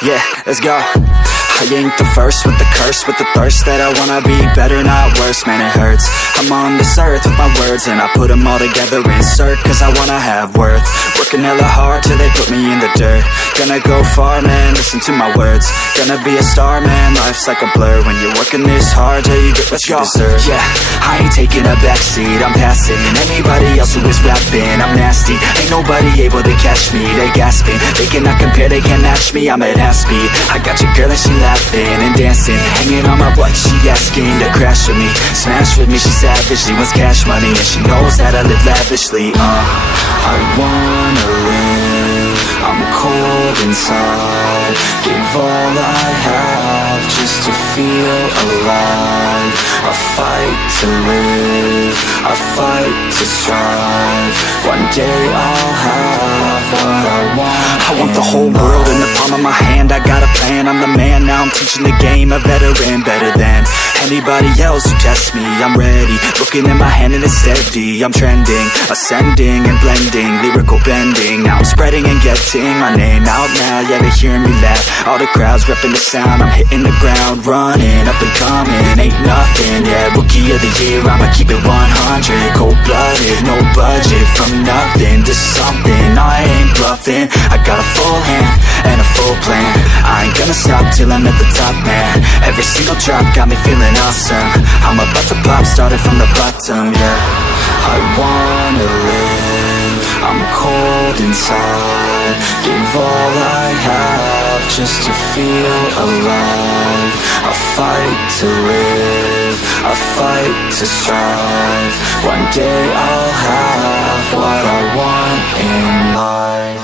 Yeah, let's go. I ain't the first with the curse, with the thirst that I wanna be better, not worse, man it hurts. I'm on this earth with my words and I put them all together, insert, cause I wanna have worth. Working hella hard till they put me in the dirt. Gonna go far, man, listen to my words. Gonna be a star, man, life's like a blur. When you're working this hard till you get what you deserve. Yeah, I ain't taking a backseat, I'm passing anybody else who is rapping. I'm nasty, ain't nobody able to catch me. They gasping, they cannot compare, they can't match me. I'm at half speed, I got your girl and she laughing and dancing, hanging on my butt, she asking to crash with me, smash with me, she savage, she wants cash money, and she knows that I live lavishly. I wanna live, I'm cold inside, give all I have just to feel alive. I fight to live, I fight to strive, one day I'll have what I want. I want the whole world in the palm of my hand, I got a plan, I'm the man, now I'm teaching the game, a veteran, better than anybody else who tests me. I'm ready, looking at my hand and it's steady. I'm trending, ascending and blending, lyrical bending. Now I'm spreading and getting my name out now. Yeah, they hearing me laugh, all the crowds repping the sound. I'm hitting the ground, running, up and coming, ain't nothing. Yeah, rookie of the year, I'ma keep it 100. Cold-blooded, no budget, from nothing to something. I ain't bluffing, I got a full hand and a full plan. I ain't gonna stop till I'm at the top, man. Every single drop got me feeling awesome. I'm about to pop, started from the bottom, yeah. I wanna live, I'm cold inside, give all I have just to feel alive. I fight to live, I fight to strive, one day I'll have what I want in life.